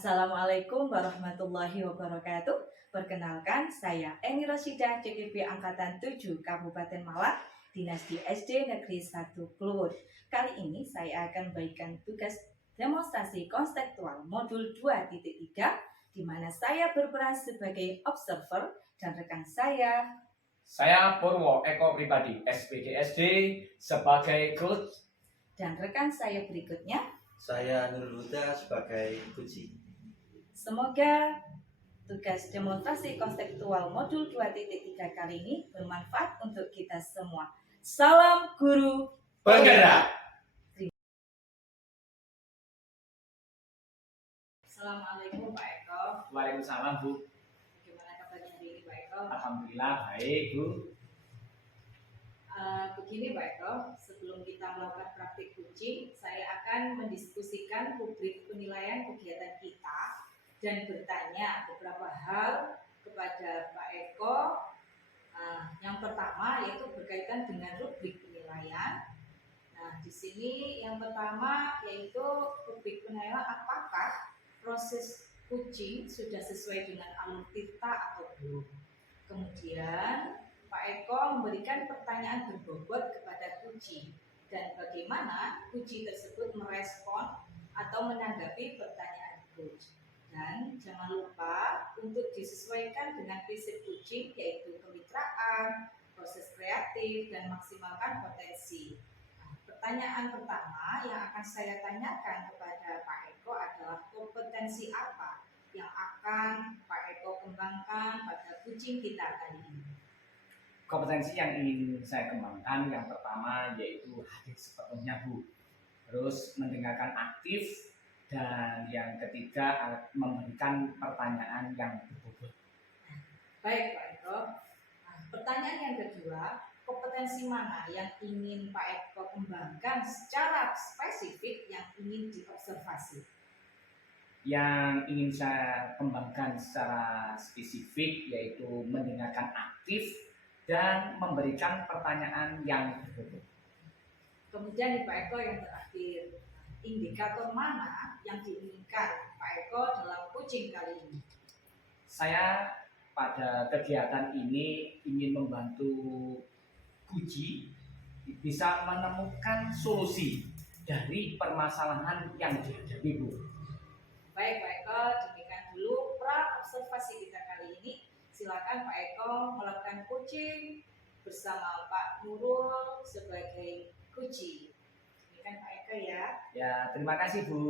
Assalamualaikum warahmatullahi wabarakatuh. Perkenalkan, saya Eni Rosida, CPP Angkatan 7 Kabupaten Malang, Dinasti SD Negeri 1 Kluwut. Kali ini saya akan memberikan tugas demonstrasi konseptual modul 2.3, di mana saya berperan sebagai observer dan rekan saya Purwo Eko Pribadi, SPDSD sebagai coach. Dan rekan saya berikutnya, saya Nurul Huda sebagai Kuci. Semoga tugas demonstrasi konseptual modul 2.3 kali ini bermanfaat untuk kita semua. Salam guru Penggerak. Assalamualaikum Pak Eko. Waalaikumsalam Bu. Bagaimana kabarnya hari ini Pak Eko? Alhamdulillah baik Bu. Begini Pak Eko, sebelum kita melakukan praktik coaching, saya akan mendiskusikan rubrik penilaian kegiatan kita dan bertanya beberapa hal kepada Pak Eko. Yang pertama yaitu berkaitan dengan rubrik penilaian. Nah, di sini yang pertama yaitu rubrik penilaian, apakah proses coaching sudah sesuai dengan alur tirta atau belum. Kemudian Pak Eko memberikan pertanyaan berbobot kepada Kuci dan bagaimana Kuci tersebut merespon atau menanggapi pertanyaan coach. Dan jangan lupa untuk disesuaikan dengan prinsip coaching, yaitu kemitraan, proses kreatif, dan maksimalkan potensi. Nah, pertanyaan pertama yang akan saya tanyakan kepada Pak Eko adalah kompetensi apa yang akan Pak Eko kembangkan pada coaching kita kali ini. Kompetensi yang ingin saya kembangkan yang pertama yaitu hadir sepenuhnya Bu. Terus mendengarkan aktif, dan yang ketiga memberikan pertanyaan yang berbobot. Baik Pak Eko. Nah, pertanyaan yang kedua, kompetensi mana yang ingin Pak Eko kembangkan secara spesifik yang ingin diobservasi? Yang ingin saya kembangkan secara spesifik yaitu mendengarkan aktif dan memberikan pertanyaan yang berbobot. Kemudian Pak Eko yang terakhir, indikator mana yang diinginkan Pak Eko dalam coaching kali ini? Saya pada kegiatan ini ingin membantu Kuci bisa menemukan solusi dari permasalahan yang dihadapi Bu. Baik Pak Eko, demikian dulu pra observasi kita kali ini. Silakan Pak Eko melakukan coaching bersama Pak Nurul sebagai coaching. Demikian Pak Eko ya. Ya, terima kasih Bu.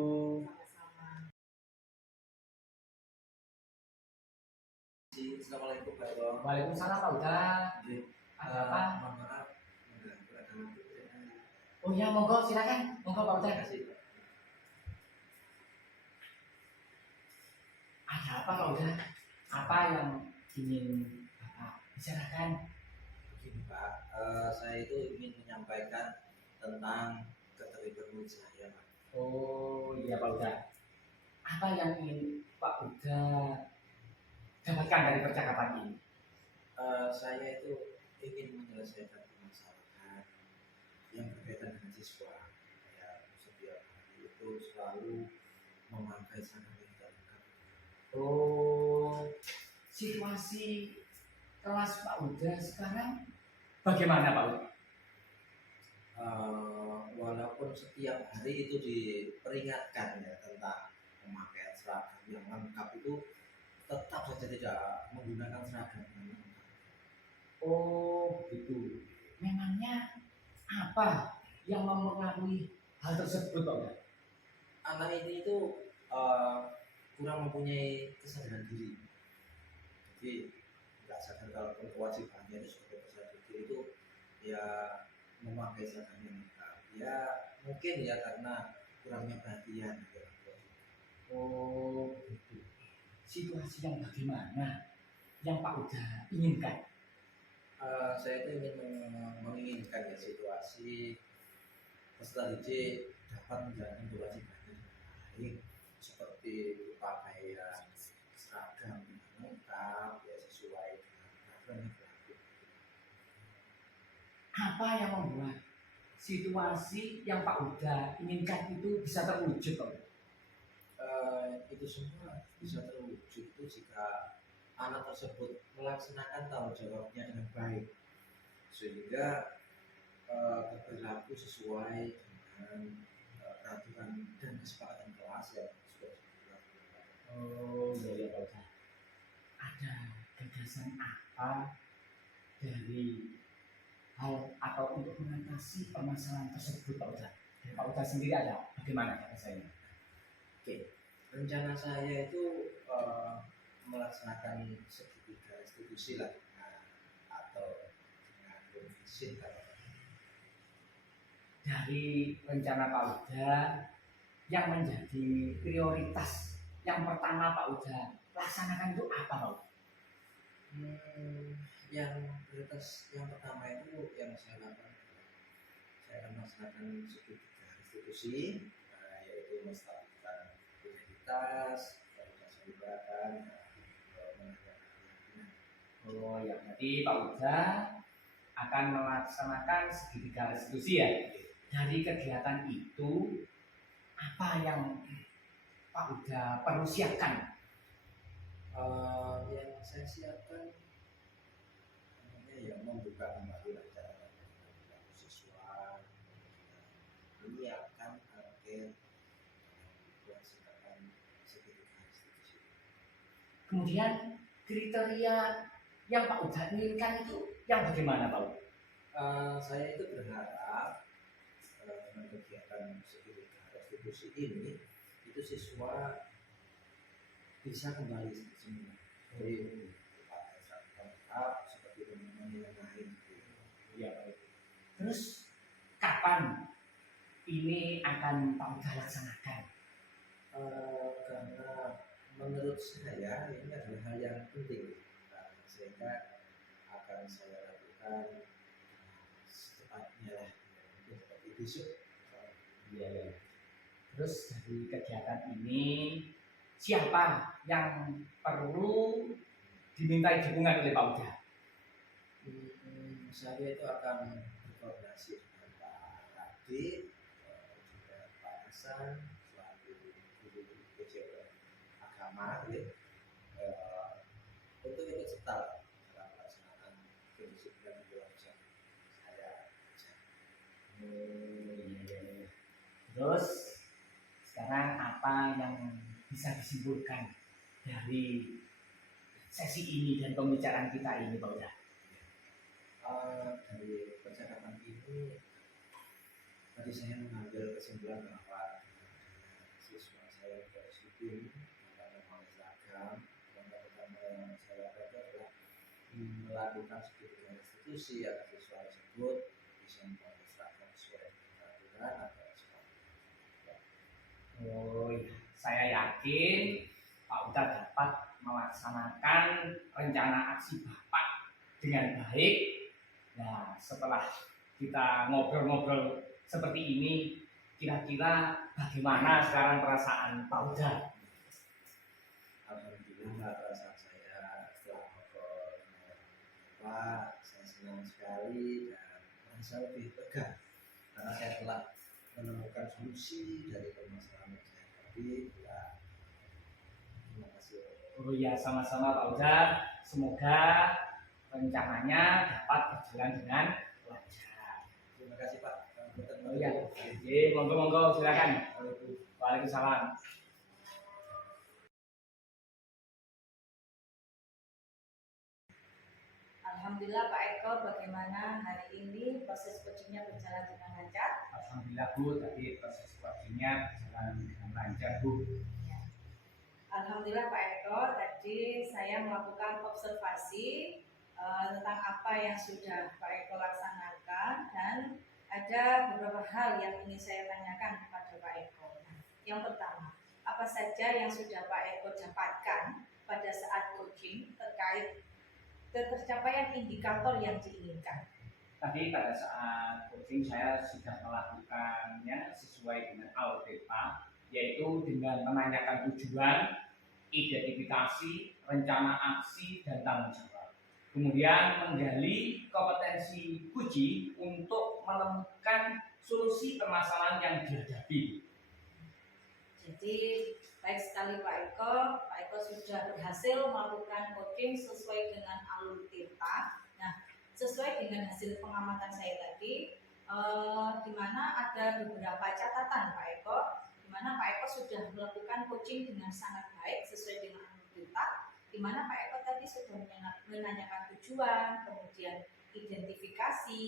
Sama-sama. Assalamualaikum Pak Eko. Waalaikumsalam Pak Uda. Ada apa? Mohon maaf mengganggu rekaman. Oh ya, monggo silakan. Monggo Pak Uda. Terima kasih. Ada apa Pak Uda? Apa yang ingin Bapak bicarakan? Begini Pak, saya itu ingin menyampaikan tentang keterlibatan saya Pak. Oh iya Pak Uda. Apa yang ingin Pak Uda dapatkan dari percakapan ini? Saya itu ingin menyelesaikan permasalahan yang berkaitan dengan siswa. Saya setiap hari itu selalu memakai seragam yang tidak lengkap. Oh, situasi kelas Pak Uda sekarang bagaimana Pak Uda? Walaupun setiap hari itu diperingatkan ya tentang pemakaian seragam yang lengkap, itu tetap saja tidak menggunakan seragam yang lengkap. Oh, gitu. Memangnya apa yang mempengaruhi hal tersebut Pak Uda? Anak ini itu kurang mempunyai kesadaran diri. Jadi nggak sadar kalau kewajibannya itu sebagai peserta diri itu ya memakai seragam yang lengkap. Ya mungkin ya karena kurangnya perhatian gitu. Oh, gitu. Situasi yang bagaimana yang Pak Uda inginkan? Saya itu menginginkan ya situasi peserta didik dapat menjalankan kewajibannya dengan baik, seperti pakaian seragam yang lengkap ya sesuai dengan peraturan yang berlaku. Apa yang membuat situasi yang Pak Uda inginkan itu bisa terwujud Pak Uda? itu semua bisa terwujud itu jika anak tersebut melaksanakan tanggung jawabnya dengan baik, sehingga berperilaku sesuai dengan peraturan dan kesepakatan kelas yang sudah dilakukan. Oh iya ya Pak Uda. Ada gagasan apa dari hal atau untuk mengatasi permasalahan tersebut Pak Uda? Dari Pak Uda sendiri ada bagaimana gagasannya? Oke, rencana saya itu melaksanakan segitiga restitusi lah, atau dengan defisit Dari rencana Pak Uda yang menjadi prioritas yang pertama Pak Uda laksanakan itu apa Pak Uda? Yang prioritas yang pertama itu yang saya lakukan, saya akan melaksanakan segitiga restitusi, yaitu menstabilkan identitas, kualitas kebijakan, menegakkan keyakinan. Oh ya, berarti Pak Uda akan melaksanakan segitiga restitusi ya. Dari kegiatan itu apa yang Pak Uda perlu siapkan? Yang saya siapkan ya membuka kembali acara siswa, menyiapkan angket, melaksanakan segitiga restitusi. Kemudian kriteria yang Pak Uda inginkan itu yang bagaimana Pak Uda? Saya itu berharap dengan kegiatan segitiga restitusi ini itu siswa bisa kembali semua. Jadi tetap seperti teman-teman yang lain. Ya, baik. Terus kapan ini akan Pak Uda laksanakan? Karena menurut saya ini adalah hal yang penting, sehingga akan saya lakukan secepatnya lah, mungkin seperti besok. Iya, ya. Terus dari kegiatan ini siapa yang perlu dimintai dukungan oleh Pak Uda? Saya itu akan berkoordinasi dengan Pak Radit, juga Pak Hasan selaku guru PJL agama, ya, untuk ikut serta dalam pelaksanaan kedisiplinan belajar saya. Terus sekarang apa yang bisa disimpulkan dari sesi ini dan pembicaraan kita ini Pak Uda? Dari percakapan ini tadi saya mengambil kesimpulan bahwa siswa saya disiplin, memang seragam, dan pertama yang saya lakukan adalah melakukan segitiga restitusi agar siswa tersebut bisa memakai seragam sesuai peraturan atau SKP. Oh, iya. Saya yakin Pak Uda dapat melaksanakan rencana aksi Bapak dengan baik. Nah, setelah kita ngobrol-ngobrol seperti ini, kira-kira bagaimana sekarang perasaan Pak Uda? Alhamdulillah perasaan saya setelah ngobrol dengan Pak, saya senang sekali dan merasa lebih lega karena saya telah menemukan solusi dari permasalahan yang saya hadapi. Ya, terima kasih. Oh ya, sama-sama Pak Uda. Semoga rencananya dapat berjalan dengan lancar. Terima kasih Pak. Oh ya, oke, monggo silakan. Waalaikumsalam. Alhamdulillah Pak Eko, bagaimana hari ini proses coachingnya berjalan dengan lancar? Alhamdulillah Bu, tadi proses coachingnya berjalan dengan lancar Bu. Ya. Alhamdulillah Pak Eko, tadi saya melakukan observasi tentang apa yang sudah Pak Eko laksanakan dan ada beberapa hal yang ingin saya tanyakan kepada Pak Eko. Yang pertama, apa saja yang sudah Pak Eko dapatkan pada saat coaching terkait tercapaian indikator yang diinginkan? Tadi pada saat coaching saya sudah melakukannya sesuai dengan ALBEPA, yaitu dengan menanyakan tujuan, identifikasi, rencana aksi, dan tanggung jawab. Kemudian menggali kompetensi Puji untuk menemukan solusi permasalahan yang dihadapi. Jadi Baik sekali Pak Eko. Pak Eko sudah berhasil melakukan coaching sesuai dengan alur tirta. Nah, sesuai dengan hasil pengamatan saya tadi, di mana ada beberapa catatan Pak Eko, di mana Pak Eko sudah melakukan coaching dengan sangat baik sesuai dengan alur tirta, di mana Pak Eko tadi sudah menanyakan tujuan, kemudian identifikasi,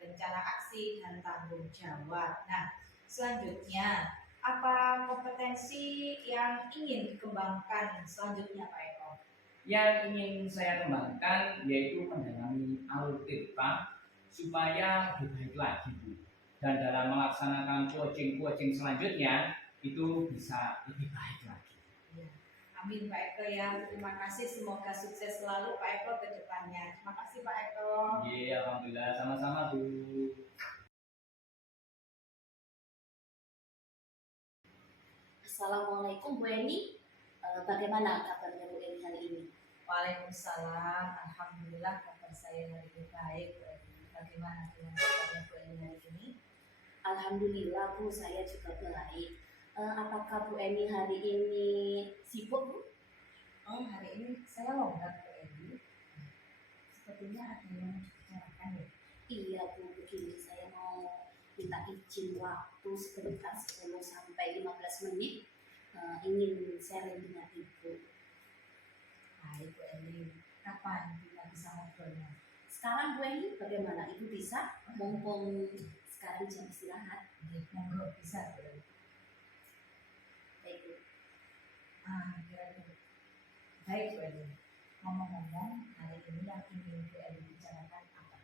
rencana aksi, dan tanggung jawab. Nah, selanjutnya apa kompetensi yang ingin dikembangkan selanjutnya Pak Eko? Yang ingin saya kembangkan yaitu mendalami alur tirta supaya lebih baik lagi Bu. Dan dalam melaksanakan coaching selanjutnya itu bisa lebih baik lagi. Ya. Amin Pak Eko ya. Terima kasih, semoga sukses selalu Pak Eko ke depannya. Terima kasih Pak Eko. Iya, alhamdulillah, sama-sama Bu. Assalamualaikum Bu Eni. Bagaimana kabarnya Bu Eni hari ini? Waalaikumsalam. Alhamdulillah kabar saya hari ini baik Bu Eni. Bagaimana dengan kabarnya Bu Eni hari ini? Alhamdulillah Bu, saya juga baik. Apakah Bu Eni hari ini sibuk Bu? Oh, hari ini saya longgar Bu Eni. Sepertinya ada yang dibicarakan ya. Iya Bu, begini saya mau minta izin waktu sebentar 10 sampai 15 menit. Ingin sharing dengan Ibu. Baik Bu Eni, kapan kita bisa ngobrolnya? Sekarang Bu Eni bagaimana? Ibu bisa? Mumpung sekarang jam istirahat. Monggo bisa Bu Eni. Baik Bu. Kira-kira. Baik Bu Eni. Ngomong-ngomong, hari ini yang ingin Bu Eni bicarakan apa?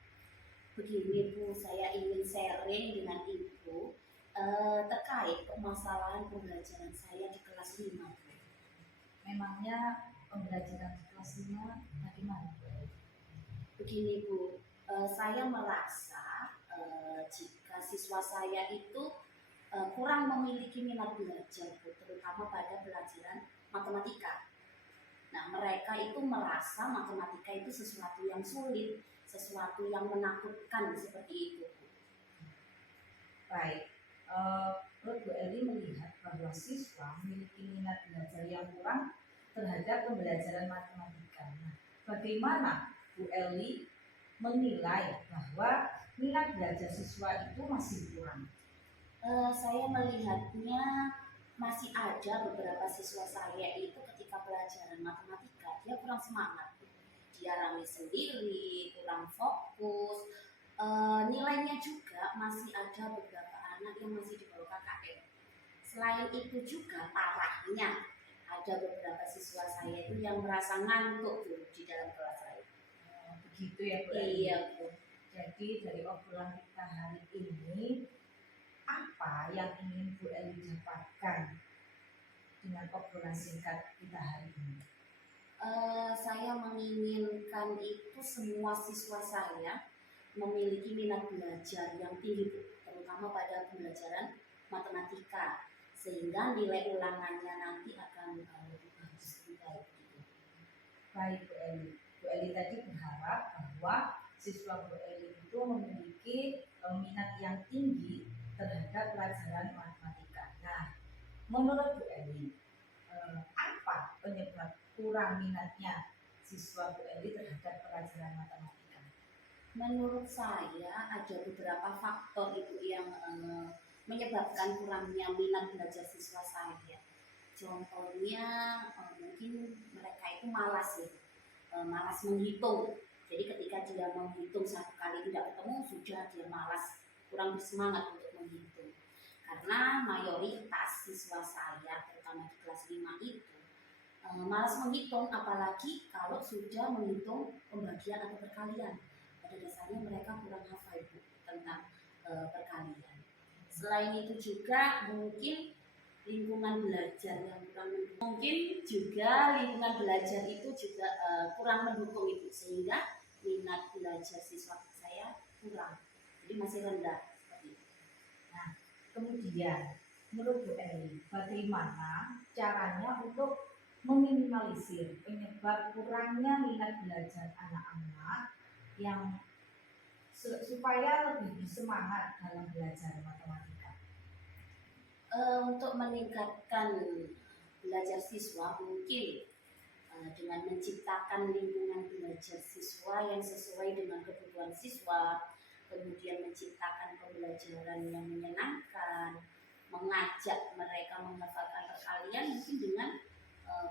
Begini Bu, saya ingin sharing dengan Ibu terkait permasalahan pembelajaran saya di kelas 5 Bu. Memangnya pembelajaran di kelas 5 bagaimana Bu Eni? Begini Bu, saya merasa jika siswa saya itu kurang memiliki minat belajar Bu, terutama pada pelajaran matematika. Nah, mereka itu merasa matematika itu sesuatu yang sulit, sesuatu yang menakutkan seperti itu Bu. Baik, menurut Bu Eli melihat bahwa siswa memiliki minat belajar yang kurang terhadap pembelajaran matematika. Nah, bagaimana Bu Eli menilai bahwa minat belajar siswa itu masih kurang? Saya melihatnya masih ada beberapa siswa saya itu ketika pelajaran matematika dia kurang semangat, dia rame sendiri, kurang fokus. Nilainya juga masih ada beberapa anak yang masih di bawah KKM. Selain itu juga parahnya ada beberapa siswa saya itu yang merasa ngantuk Bu, di dalam kelas saya. Begitu ya Bu Eli? Iya Bu. Jadi dari obrolan kita hari ini, apa yang ingin Bu Eli dapatkan dengan obrolan singkat kita hari ini? Saya menginginkan itu semua siswa saya memiliki minat belajar yang tinggi Bu, terutama pada pembelajaran matematika, sehingga nilai ulangannya nanti akan lebih bagus, lebih baik gitu. Baik Bu Eli. Bu Eli tadi berharap bahwa siswa Bu Eli itu memiliki minat yang tinggi terhadap pelajaran matematika. Nah, menurut Bu Eli, apa penyebab kurang minatnya siswa Bu Eli terhadap pelajaran matematika? Menurut saya ada beberapa faktor itu yang menyebabkan kurangnya minat belajar siswa saya. Contohnya mungkin mereka itu malas ya, malas menghitung. Jadi ketika dia menghitung satu kali tidak ketemu sudah dia malas, kurang bersemangat untuk menghitung. Karena mayoritas siswa saya terutama di kelas 5 itu malas menghitung, apalagi kalau sudah menghitung pembagian atau perkalian. Pada dasarnya mereka kurang hafal Bu tentang perkalian. Selain itu juga mungkin lingkungan belajar yang kurang mendukung. Mungkin juga lingkungan belajar itu juga kurang mendukung Ibu, sehingga minat belajar siswa saya kurang. Jadi masih rendah seperti itu. Nah, kemudian menurut Bu Eli, bagaimana caranya untuk meminimalisir penyebab kurangnya minat belajar anak-anak yang supaya lebih bersemangat dalam belajar matematika? Untuk meningkatkan belajar siswa mungkin dengan menciptakan lingkungan belajar siswa yang sesuai dengan kebutuhan siswa, kemudian menciptakan pembelajaran yang menyenangkan, mengajak mereka menghafalkan perkalian mungkin dengan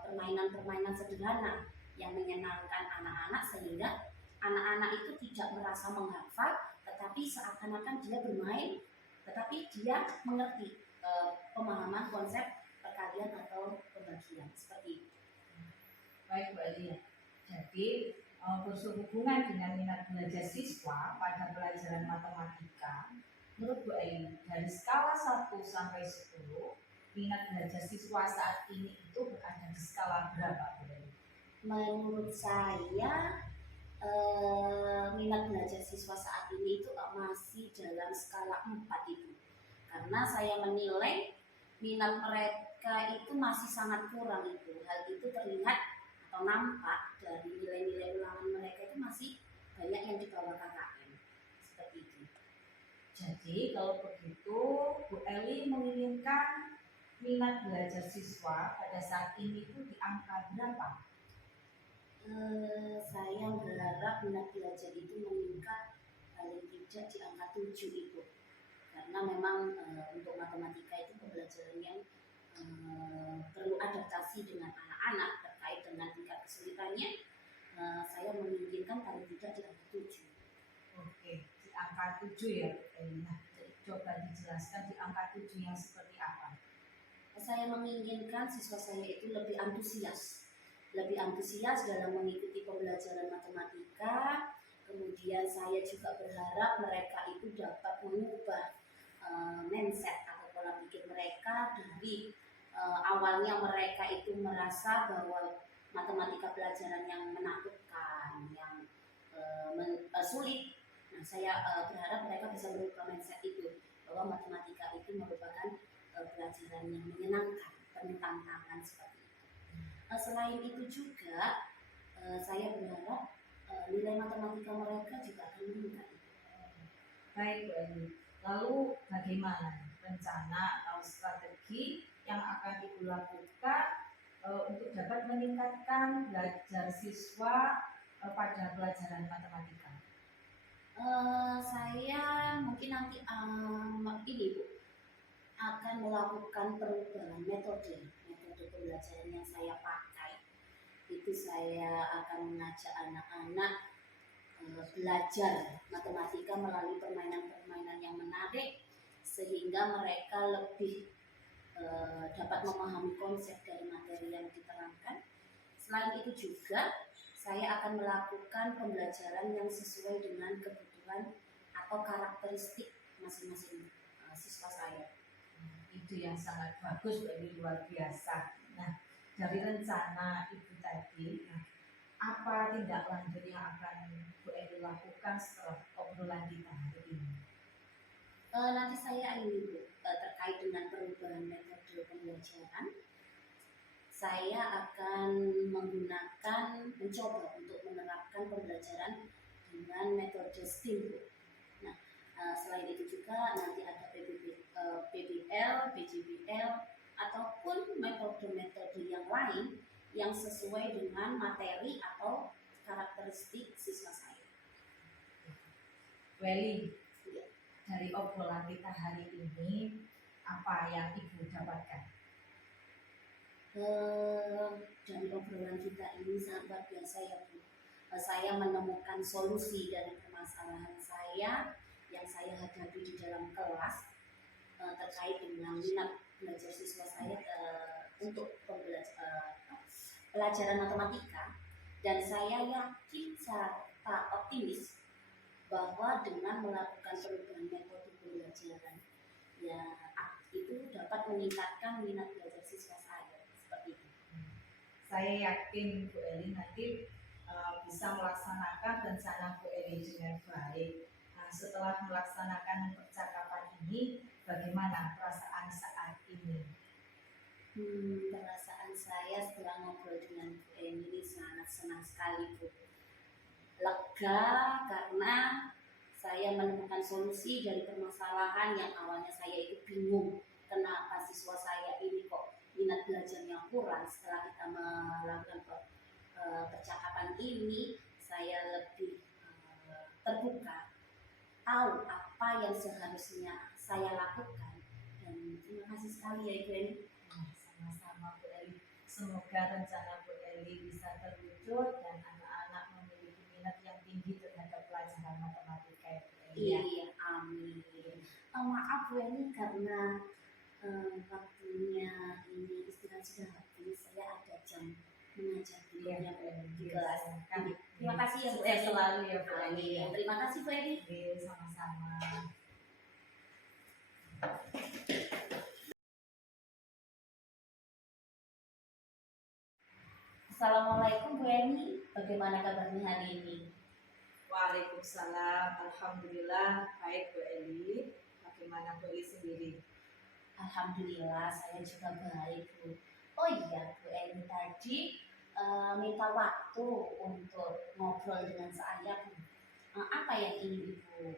permainan-permainan sederhana yang menyenangkan anak-anak sehingga anak-anak itu tidak merasa menghafal tetapi seakan-akan dia bermain tetapi dia mengerti pemahaman konsep perkalian atau pembagian seperti itu. Baik Bu Elia. Jadi berhubungan dengan minat belajar siswa pada pelajaran matematika, menurut Bu Eli dari skala 1 sampai 10, minat belajar siswa saat ini itu berada di skala berapa Bu Eli? Menurut saya minat belajar siswa saat ini itu masih dalam skala 4 itu. Karena saya menilai minat mereka itu masih sangat kurang itu. Hal itu terlihat atau nampak dari nilai-nilai ulangan mereka itu masih banyak yang di bawah KKM. Seperti itu. Jadi kalau begitu Bu Eli menginginkan minat belajar siswa pada saat ini itu di angka berapa? Saya berharap minat belajar itu meningkat paling tidak di angka 7 itu. Karena memang untuk matematika itu pembelajaran yang perlu adaptasi dengan anak-anak terkait dengan tingkat kesulitannya. Saya menginginkan paling tidak di angka 7. Oke, di angka 7 ya Bu Eli. Nah, coba dijelaskan di angka 7 yang seperti apa? Saya menginginkan siswa saya itu lebih antusias dalam mengikuti pembelajaran matematika. Kemudian saya juga berharap mereka itu dapat mengubah mindset atau pola pikir mereka dari awalnya mereka itu merasa bahwa matematika pelajaran yang menakutkan, yang sulit. Nah, saya berharap mereka bisa merubah mindset itu bahwa matematika itu merupakan pelajaran yang menyenangkan, penuh tantangan seperti itu. Selain itu juga saya berharap nilai matematika mereka juga akan meningkat. Baik Bu Eli. Lalu bagaimana rencana atau strategi yang akan Ibu lakukan untuk dapat meningkatkan belajar siswa pada pelajaran matematika? Saya mungkin nanti ini Bu akan melakukan perubahan metode pembelajaran yang saya pakai. Itu saya akan mengajak anak-anak belajar matematika melalui permainan-permainan yang menarik sehingga mereka lebih dapat memahami konsep dari materi yang diterangkan. Selain itu juga saya akan melakukan pembelajaran yang sesuai dengan kebutuhan atau karakteristik masing-masing siswa saya. Itu yang sangat bagus, ini luar biasa. Nah, dari rencana Ibu tadi, apa tindak lanjut yang akan Bu Eli lakukan setelah obrolan kita hari ini? Nanti saya ini Bu, terkait dengan perubahan metode pembelajaran, saya akan mencoba untuk menerapkan pembelajaran dengan metode STEAM Bu. Nah, selain itu juga nanti ada PBL, PJBL, ataupun metode-metode yang lain yang sesuai dengan materi atau karakteristik siswa saya. Weli, dari obrolan kita hari ini, apa yang Ibu dapatkan? Dari obrolan kita ini sangat biasa ya Bu. Saya menemukan solusi dari permasalahan saya yang saya hadapi di dalam kelas terkait dengan minat belajar siswa saya untuk pelajaran matematika, dan saya yakin serta optimis bahwa dengan melakukan perubahan metode pembelajaran ya itu dapat meningkatkan minat belajar siswa saya seperti itu. Saya yakin Bu Eli nanti bisa melaksanakan rencana Bu Eli dengan baik. Nah, setelah melaksanakan percakapan ini, bagaimana perasaan saat ini? Perasaan saya setelah ngobrol dengan Bu Eli sangat senang sekali Bu. Lega karena saya menemukan solusi dari permasalahan yang awalnya saya itu bingung kenapa siswa saya ini kok minat belajarnya kurang. ini saya lebih terbuka, tahu apa yang seharusnya saya lakukan. Dan terima kasih sekali ya Ibu Eni. Sama-sama Bu Eli. Semoga rencana Bu Eli bisa terwujud dan anak-anak memiliki minat yang tinggi terhadap pelajaran matematika ya Bu Eli. Iya, amin. Maaf Bu Eni karena waktunya ini istirahat sudah habis, saya ada jam mengajar di kelas. Terima kasih ya Bu Sukses Eni. selalu ya Bu Eli. Amin. Terima kasih Bu Eni. Oke, sama-sama. Assalamualaikum Bu Eni, bagaimana kabarnya hari ini? Waalaikumsalam. Alhamdulillah baik Bu Eli. Bagaimana Bu Eli sendiri? Alhamdulillah saya juga baik Bu. Oh iya Bu Eni tadi minta waktu untuk ngobrol dengan saya Bu. Apa yang ingin Ibu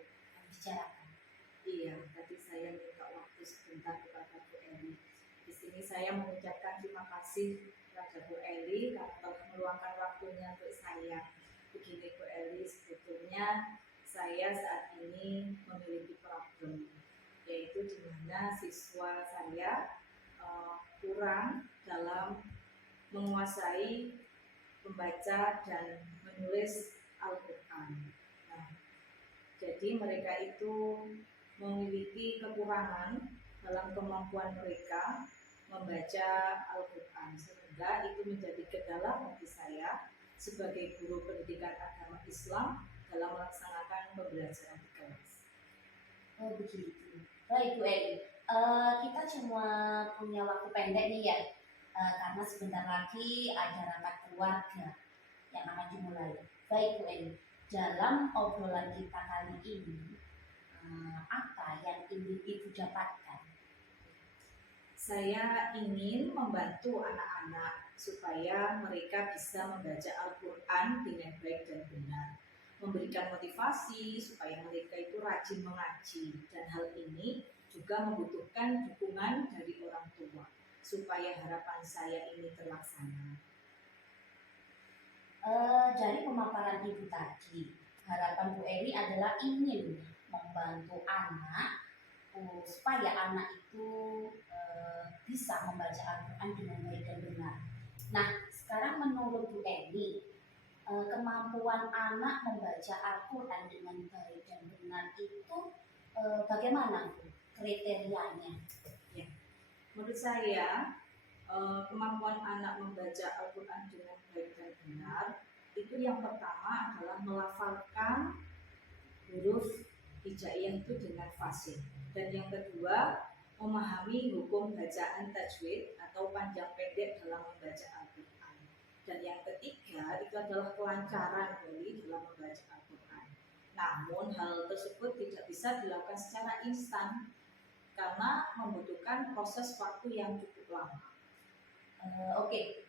bicarakan? Iya, tadi saya minta waktu sebentar kepada Bu Eli. Di sini saya mengucapkan terima kasih kepada Bu Eli karena telah meluangkan waktunya untuk saya. Begini Bu Eli, sebetulnya saya saat ini memiliki problem, yaitu di mana siswa saya kurang dalam menguasai membaca dan menulis Al-Quran. Nah, jadi mereka itu memiliki kekurangan dalam kemampuan mereka membaca Al-Quran, sehingga itu menjadi kendala bagi saya sebagai guru pendidikan agama Islam dalam melaksanakan pembelajaran di kelas. Oh begitu. Baik Bu Eni, kita cuma punya waktu pendek nih ya, karena sebentar lagi ada rapat keluarga yang akan dimulai. Baik Bu Eni, dalam obrolan kita kali ini, apa yang ingin Ibu dapatkan? Saya ingin membantu anak-anak supaya mereka bisa membaca Al-Quran dengan baik dan benar, memberikan motivasi supaya mereka itu rajin mengaji, dan hal ini juga membutuhkan dukungan dari orang tua supaya harapan saya ini terlaksana. Dari pemaparan Ibu tadi, harapan Bu Eni adalah ingin membantu anak supaya anak itu bisa membaca Al-Quran dengan baik dan benar. Nah, sekarang menurut Bu Eni, kemampuan anak membaca Al-Quran dengan baik dan benar itu bagaimana Bu kriterianya? Ya. Menurut saya, kemampuan anak membaca Al-Quran dengan baik dan benar itu yang pertama adalah melafalkan huruf hijaiyah itu dengan fasih, dan yang kedua memahami hukum bacaan tajwid atau panjang pendek dalam membaca Al-Quran, dan yang ketiga itu adalah kelancaran dalam membaca Al-Quran. Namun hal tersebut tidak bisa dilakukan secara instan karena membutuhkan proses waktu yang cukup lama. Oke.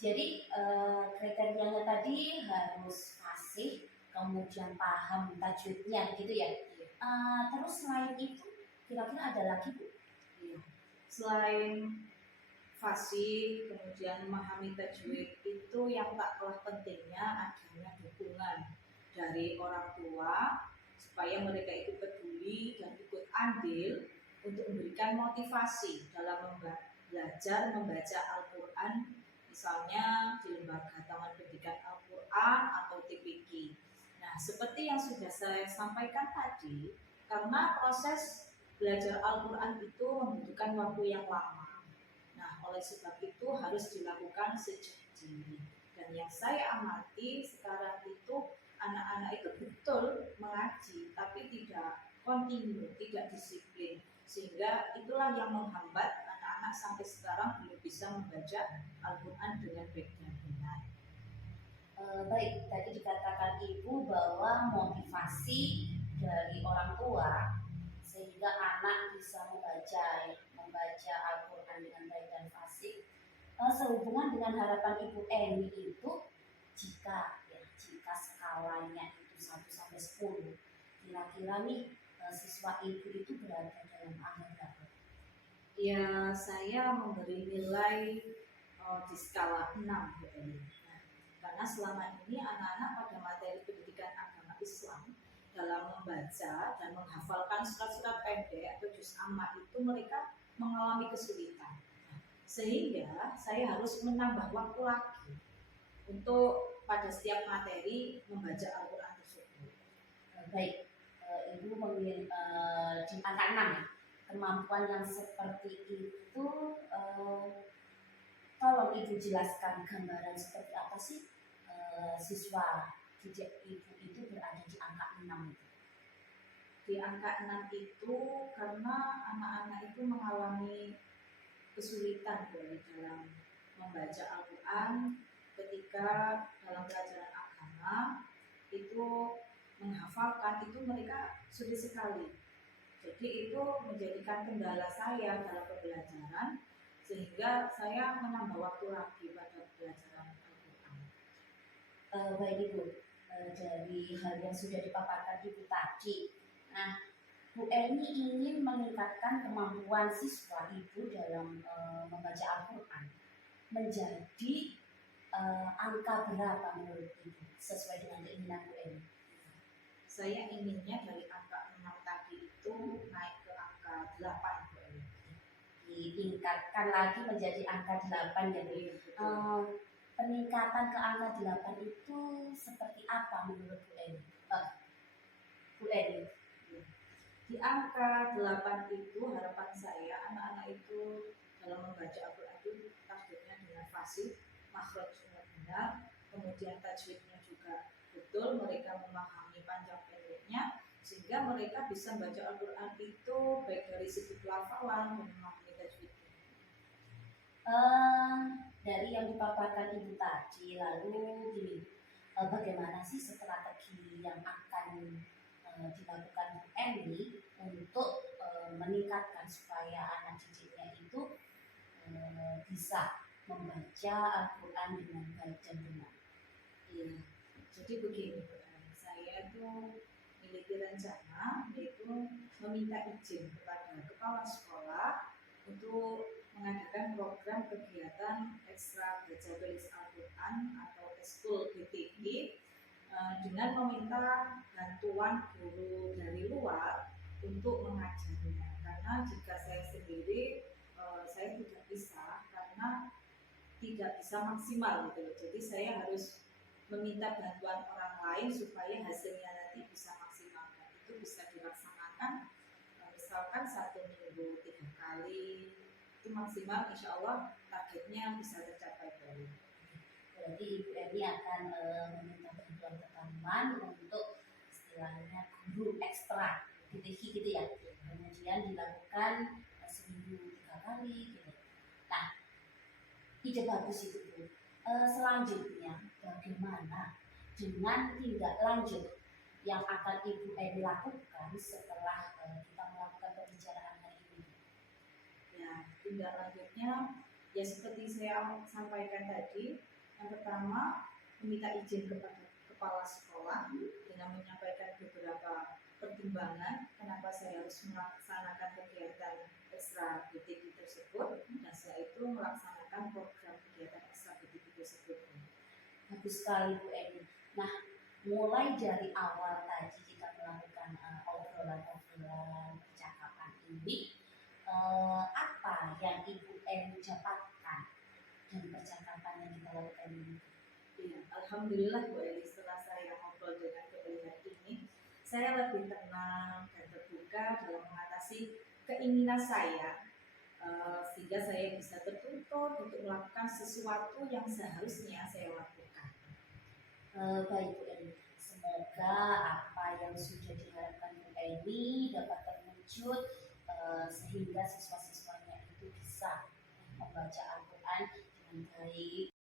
Jadi kriterianya tadi harus fasih, kemudian paham tajwidnya gitu ya. Terus selain itu kira-kira ada lagi Bu? Iya. Selain fasih, kemudian memahami tajwid, itu yang tak kalah pentingnya adanya dukungan dari orang tua supaya mereka itu peduli dan ikut andil untuk memberikan motivasi dalam belajar membaca Al-Quran, misalnya di lembaga Taman Pendidikan Al-Quran atau TPQ. Nah, seperti yang sudah saya sampaikan tadi, karena proses belajar Al-Quran itu membutuhkan waktu yang lama. Nah, oleh sebab itu harus dilakukan sejak dini. Dan yang saya amati sekarang itu anak-anak itu betul mengaji, tapi tidak kontinu, tidak disiplin. Sehingga itulah yang menghambat anak-anak sampai sekarang belum bisa membaca Al-Quran dengan baik dan benar. Baik, tadi dikatakan Ibu bahwa motivasi dari orang tua sehingga anak bisa membaca Al-Quran dengan baik dan fasih, sehubungan dengan harapan Ibu Eni itu jika skalanya itu 1 sampai 10, kira-kira nih siswa Ibu itu berada dalam angka berapa? Ya, saya memberi nilai di skala 6 Bu Eli. Nah, karena karena selama ini anak-anak pada materi pendidikan agama Islam dalam membaca dan menghafalkan surat-surat pendek atau juz amma itu mereka mengalami kesulitan. Sehingga saya harus menambah waktu lagi untuk pada setiap materi membaca Al-Quran tersebut. Baik, Ibu memilih di angka 6 ya. Kemampuan yang seperti itu, tolong Ibu jelaskan gambaran seperti apa sih siswa didik Ibu itu berada di angka 6 itu. Di angka 6 itu karena anak-anak itu mengalami kesulitan dalam membaca Al-Quran ketika dalam pelajaran agama itu menghafalkan itu mereka sulit sekali. Jadi itu menjadikan kendala saya dalam pembelajaran sehingga saya menambah waktu lagi pada pelajaran Al-Quran. Baik Ibu, dari hal yang sudah dipaparkan Ibu tadi, nah Bu Eni ingin meningkatkan kemampuan siswa Ibu dalam membaca Al-Quran menjadi angka berapa menurut Ibu sesuai dengan keinginan Bu Eni? Saya inginnya dari angka 6 tadi itu naik ke angka 8 Bu Eni. Ditingkatkan lagi menjadi angka 8 ya Bu. Peningkatan ke angka 8 itu seperti apa menurut Bu Eni? Bu Eni. Di angka 8 itu harapan saya anak-anak itu dalam membaca Al-Quran itu tajwidnya dengan fasih, makhrajnya benar, kemudian tajwidnya juga betul, mereka memahami panjang pendeknya sehingga mereka bisa membaca Al-Quran itu baik dari segi pelafalan dan memahami tajwidnya. Dari yang dipaparkan Ibu tadi, lalu gini, bagaimana sih strategi yang akan dilakukan Bu Eni untuk meningkatkan supaya anak didiknya itu bisa membaca Al-Quran dengan baik dan benar? Iya, jadi begini Bu Eni, saya itu memiliki rencana yaitu meminta izin kepada kepala sekolah untuk mengadakan program kegiatan ekstra baca tulis Al-Quran atau ekskul BTI dengan meminta bantuan guru dari luar untuk mengajarnya karena jika saya sendiri saya tidak bisa karena tidak bisa maksimal gitu. Jadi saya harus meminta bantuan orang lain supaya hasilnya nanti bisa maksimal dan itu bisa dilaksanakan misalkan 1 minggu 3 kali itu maksimal, insya Allah targetnya bisa tercapai. Berarti Ibu Eni akan meminta bantuan ke teman untuk istilahnya guru ekstra gitu ya. Kemudian dilakukan seminggu 3 kali gitu. Nah, ide bagus itu Bu. Selanjutnya bagaimana dengan tindak lanjut yang akan Ibu Eni lakukan setelah kita melakukan pembicaraan hari ini? Ya, tindak lanjutnya ya seperti saya sampaikan tadi. Yang pertama, meminta izin kepada kepala sekolah dengan menyampaikan beberapa pertimbangan kenapa saya harus melaksanakan kegiatan ekstra BTI tersebut dan setelah itu melaksanakan program kegiatan ekstra BTI tersebut. Bagus sekali Bu Eni. Nah, mulai dari awal tadi kita melakukan obrolan-obrolan percakapan ini, apa yang Ibu Eni dapatkan dan percakapan yang kita lakukan ini? Ya, alhamdulillah Bu Eli, setelah saya ngobrol dengan Bu Eli hari ini, saya lebih tenang dan terbuka dalam mengatasi keinginan saya, sehingga saya bisa tertuntut untuk melakukan sesuatu yang seharusnya saya lakukan. Baik Bu Eni, semoga apa yang sudah diharapkan Bu Eni dapat terwujud sehingga siswa-siswanya itu bisa membaca Al-Quran dengan baik.